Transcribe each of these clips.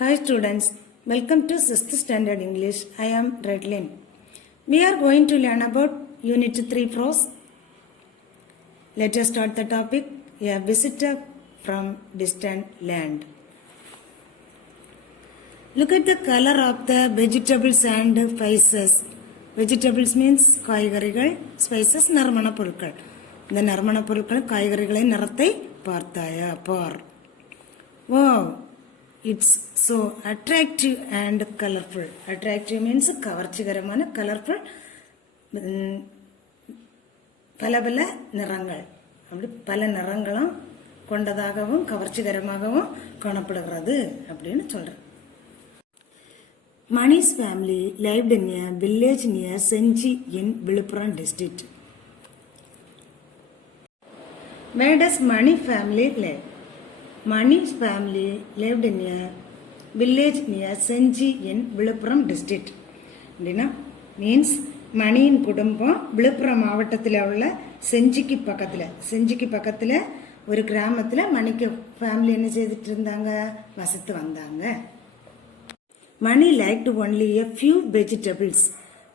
Hi students, welcome to 6th standard English. I am Redlin. We are going to learn about Unit 3 Prose. Let us start the topic, a visitor from distant land. Look at the color of the vegetables and spices. Vegetables means காய்கறிகள், spices நறுமண பொருட்கள். இந்த நறுமண பொருட்கள் காய்கறிகளின் நிறத்தை பார்த்தாயா? பார். Wow! It's so attractive and colorful. Attractive means கவர்ச்சிகரமான, colorful பல பல நிறங்கள், அப்படி பல நிறங்களும் கொண்டதாகவும் கவர்ச்சிகரமாகவும் காணப்படுகிறது அப்படின்னு சொல்றேன். Mani's family lived in a village near Senji in Viluppuram district. Where does Mani family live? Mani's family lived in a village near Senji in Viluppuram district. அப்படின்னா மீன்ஸ் மணியின் குடும்பம் விழுப்புரம் மாவட்டத்தில் உள்ள செஞ்சிக்கு பக்கத்தில் ஒரு கிராமத்தில் மணிக்கு ஃபேமிலி என்ன செய்துட்டு இருந்தாங்க, வசித்து வந்தாங்க. Mani liked only a few vegetables.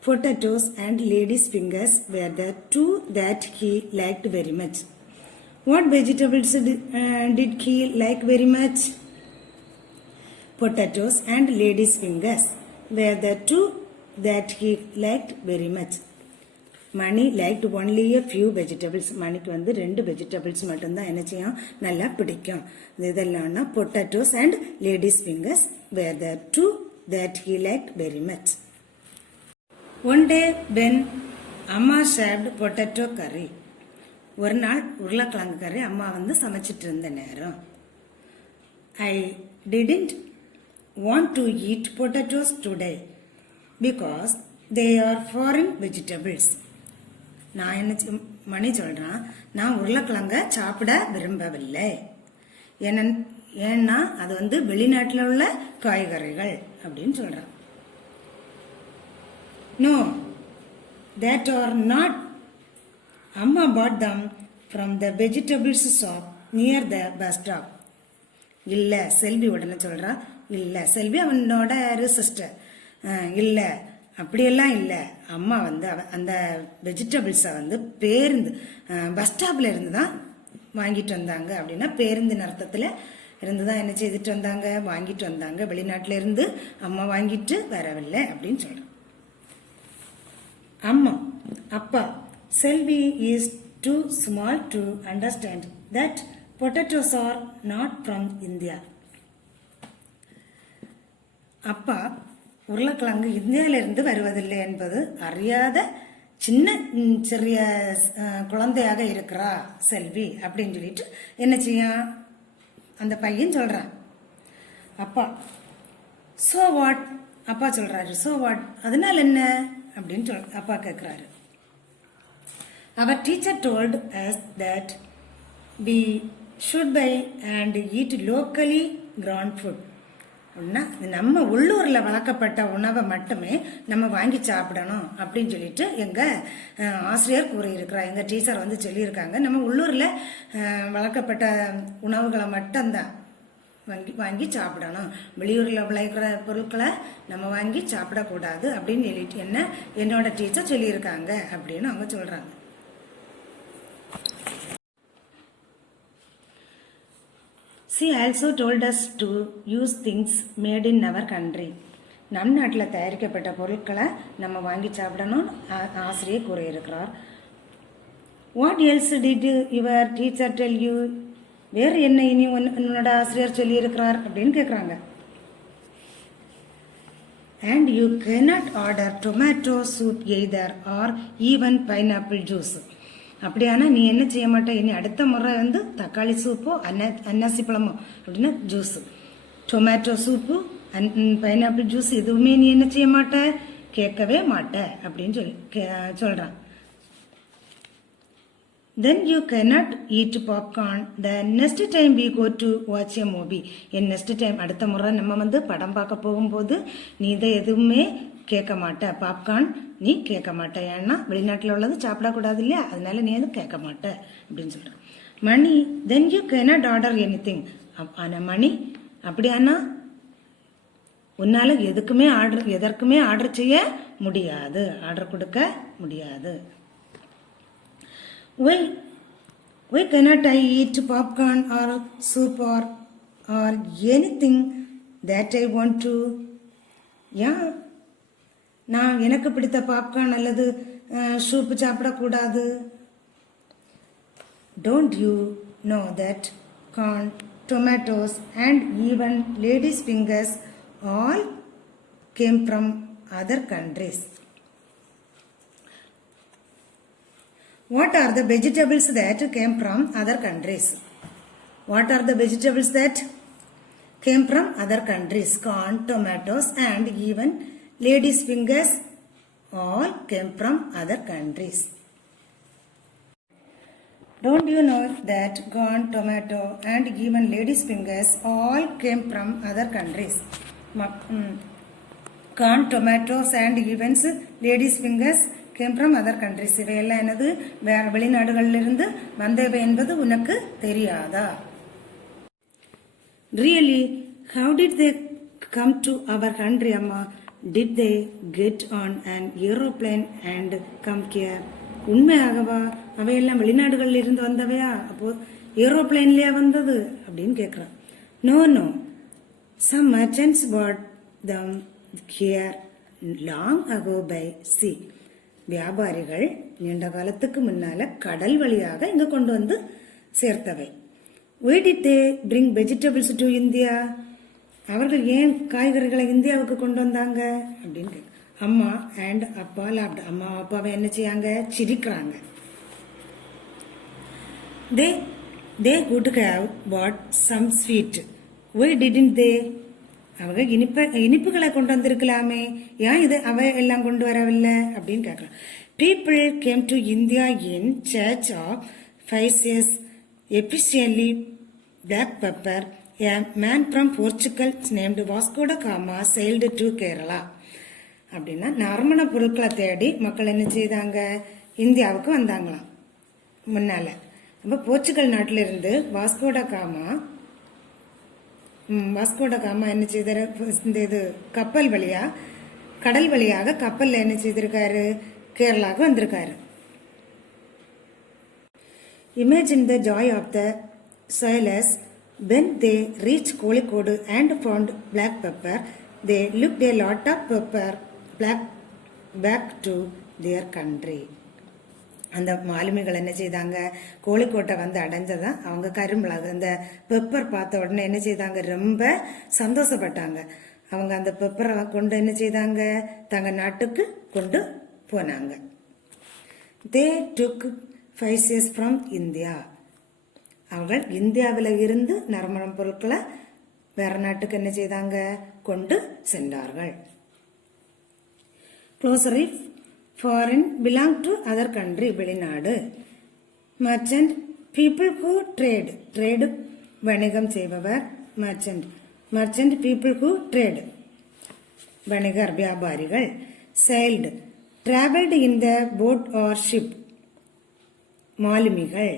Potatoes and lady's fingers were the two that he liked very much. What vegetables did he like very much? Potatoes and lady's fingers were the two that he liked very much. Mani liked only a few vegetables. மணிக்கு வந்து 2 vegetables மட்டும்தான் என்ன செய்யும், நல்லா பிடிக்கும். இதெல்லாம் potatoes and lady's fingers were the two that he liked very much. One day when Amma served potato curry, ஒரு நாள் உருளைக்கிழங்கு கறி அம்மா வந்து சமைச்சிட்டு இருந்த நேரம், I didn't want to eat potatoes today because they are foreign vegetables. நான் என்ன மணி சொல்றான், நான் உருளைக்கிழங்க சாப்பிட விரும்பவில்லை, ஏன்னா அது வந்து வெளிநாட்டில் உள்ள காய்கறிகள் அப்படின்னு சொல்றான். No, that are not. Amma bought them from the vegetables shop near the bus stop. இல்ல, செல்வி உடனே சொல்றா, இல்ல செல்வி அவனோட சிஸ்டர், இல்ல அப்படியெல்லாம் இல்ல, அம்மா வந்து அந்த வெஜிடபிள்ஸை வந்து பேருந்து பஸ் ஸ்டாப்ல இருந்து தான் வாங்கிட்டு வந்தாங்க. அப்படின்னா பேருந்தின் அர்த்தத்துல இருந்துதான் என்ன செய்துட்டு வந்தாங்க, வாங்கிட்டு வந்தாங்க. வெளிநாட்டுல இருந்து அம்மா வாங்கிட்டு வரவில்லை அப்படின்னு சொல்றோம். அம்மா, அப்பா, Selvi is too small to understand that potatoes are not from India. அப்பா உருளைக்கிழங்கு இந்தியாவிலிருந்து வருவதில்லை என்பது அறியாத சிறிய குழந்தையாக இருக்கிறா செல்வி அப்படின்னு சொல்லிட்டு என்ன செய்ய அந்த பையன் சொல்றான். அப்பா சோ வாட், அப்பா சொல்றாரு, சோ வாட் அதனால என்ன அப்படின்னு அப்பா கேட்கிறாரு. Our teacher told us that we should buy and eat locally grown food. அப்படின்னா நம்ம உள்ளூர்ல வளர்க்கப்பட்ட உணவை மட்டுமே நம்ம வாங்கி சாப்பிடணும் அப்படின்னு சொல்லிட்டு எங்க ஆசிரியர் கூறியிருக்கிறார். எங்க டீச்சர் வந்து சொல்லியிருக்காங்க, நம்ம உள்ளூர்ல வளர்க்கப்பட்ட உணவுகளை மட்டும்தான் வாங்கி சாப்பிடணும், வெளியூர்ல விளைக்கிற பொருட்களை நம்ம வாங்கி சாப்பிடக்கூடாது அப்படின்னு சொல்லிட்டு என்னோட டீச்சர் சொல்லியிருக்காங்க அப்படின்னு அவங்க சொல்றாங்க. She also told us to use things made in our country. நம் நாட்டில் தயாரிக்கப்பட்ட பொருட்களை நம்ம வாங்கி சாப்பிடணும் ஆசிரியர் கூறியிருக்கிறார். What else did your teacher tell you? வேறு என்ன இனி உன்னோட ஆசிரியர் சொல்லியிருக்கிறார் அப்படின்னு கேட்குறாங்க. And you cannot order tomato soup either or even pineapple juice. அப்படியானா நீ என்ன செய்ய மாட்ட, இனி அடுத்த முறை வந்து தக்காளி சூப்போ அன்னாசி பழமோ அப்படின்னா juice, tomato soup, pineapple juice எதுவுமே நீ என்ன செய்ய மாட்ட, கேட்கவே மாட்ட அப்படின்னு சொல்றான். Then you cannot eat popcorn the next time we go to watch a movie. next time அடுத்த முறை நம்ம வந்து படம் பார்க்க போகும்போது நீ இதை எதுவுமே கேட்க மாட்ட, பாப்கார்ன் நீ கேட்க மாட்ட, ஏன்னா வெளிநாட்டில் உள்ளது சாப்பிடக்கூடாது இல்லையா, அதனால நீ அது கேட்க மாட்ட அப்படின்னு சொல்ற. Money, then you cannot order anything. ஆனா மணி அப்படியானா உன்னால எதற்குமே ஆர்டர் செய்ய முடியாது, ஆர்டர் கொடுக்க முடியாது. Why cannot I eat popcorn or soup or anything that I want to? ஏன் நான் எனக்கு பிடித்த பாப்கார்ன் அல்லது சூப்பு சாப்பிடக்கூடாது? Don't you know that corn, tomatoes and even ladies' fingers all came from other countries? What are the vegetables that came from other countries? What are the vegetables that came from other countries? Corn, tomatoes and even ladies' fingers all came from other countries. Don't you know that corn, tomato and even ladies' fingers all came from other countries? Corn, tomatoes and even ladies' fingers came from other countries. இவையெல்லாம் என்னது வெளிநாடுகளிலிருந்து வந்தவை என்பது உனக்கு தெரியாதா? Really, how did they come to our country, Amma? Did they get on an aeroplane and come here? உண்மையாகவா அவையெல்லாம் வெளிநாடுகளில் இருந்து வந்தவையா? அப்போ ஏரோப்ளைன்லயா வந்தது அப்படின்னு கேட்கிறான். No. Some merchants bought them here long ago by sea. வியாபாரிகள் நீண்ட காலத்துக்கு முன்னால கடல் வழியாக இங்க கொண்டு வந்து சேர்த்தவை. Why did they bring vegetables to India? அவர்கள் ஏன் காய்கறிகளை இந்தியாவுக்கு கொண்டு வந்தாங்க அப்படின்னு அம்மா அண்ட் அப்பா லாப்ட். அம்மா அப்பாவை என்ன செய்யாங்க? சிரிக்கிறாங்க. They could have bought some sweet. Why didn't they? அவங்க இனிப்புகளை கொண்டு வந்திருக்கலாமே, ஏன் இது அவை எல்லாம் கொண்டு வரவில்லை அப்படின்னு கேட்கலாம். People came to India in search of spices, especially black pepper. A man from Portugal named Vasco da Gama sailed to Kerala. அப்படின்னா நறுமண பொருட்களை தேடி மக்கள் என்ன செய்தாங்க? இந்தியாவுக்கு வந்தாங்களாம் முன்னால. அப்ப போர்ச்சுகல் நாட்டிலிருந்து வாஸ்கோட காமா என்ன செய்தாரு? இந்த இது கப்பல் வழியா கடல் வழியாக கப்பல்ல என்ன செய்திருக்காரு? கேரளாவுக்கு வந்திருக்காரு. Imagine the joy of the sailors when they reached Kozhikode and found black pepper. They looked a lot of pepper back to their country. அந்த மாலுமிகள் என்ன செய்தாங்க? கோழிக்கோட்டை வந்து அடைஞ்சதான் அவங்க கருமிளகு அந்த பெப்பர் பார்த்த உடனே என்ன செய்தாங்க? ரொம்ப சந்தோஷப்பட்டாங்க. அவங்க அந்த பெப்பரை கொண்டு என்ன செய்தாங்க? தங்க நாட்டுக்கு கொண்டு போனாங்க. They took spices from India. அவர்கள் இந்தியாவில் இருந்து நறுமண பொருட்களை வேற நாட்டுக்கு என்ன செய்தாங்க? கொண்டு சென்றார்கள். Glossary: foreign, belong to other country, வெளிநாடு. Merchant, people who trade, வணிகம் செய்பவர். Merchant, people who trade, வணிகர் வியாபாரிகள். Sailed, traveled in the boat or ship, மாலுமிகள்.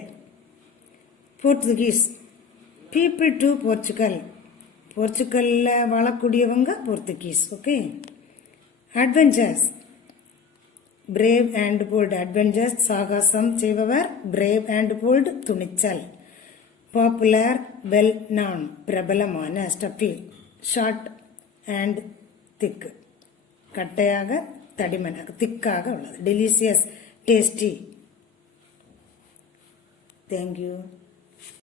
Portuguese, people to Portugal, போர்ச்சுகல்ல வாழக்கூடியவங்க Portuguese. Okay. Adventures, brave and bold. adventures சாகசம் செய்பவர். brave and bold துணிச்சல். popular, well known, பிரபலமான. stuffy, short and thick, கட்டையாக தடிமனாக திக்காக உள்ளது. delicious, tasty. Thank you.